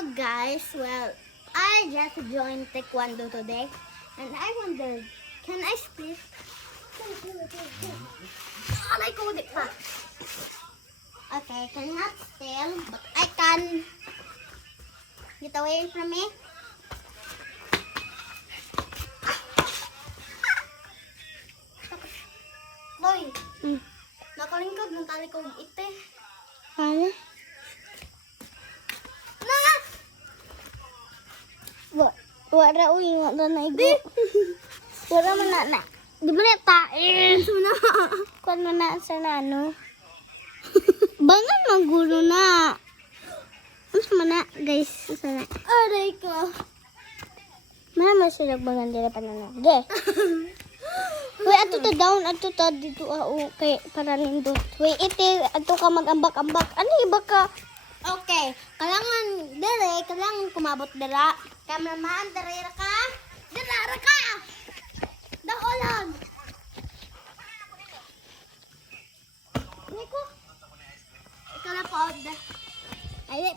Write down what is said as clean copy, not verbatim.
Hello guys, well, I just joined Taekwondo today and I wondered, can I split? Alay ko di pa. Okay, cannot steal, but I can get away from me. Boy, nakalingkod ng tali ko ite. Ano? Wala uy, wala na igo. Wala man na. Di ba na tain? Kung mo na sa ano? Bangan magulo na. Ano mo na, guys? Sana. Aray ko. Mana sila bangan dila pa na. Ge. Uy, ato ta down, ato ta dito kay para nindot. Uy, ite ato ka magambak-ambak. Ano iba ka? Okay, kailangan kumabot dira. Cameraman, dira ka. Dira ka. Daolag. Niko. Ikaw na po. Ay,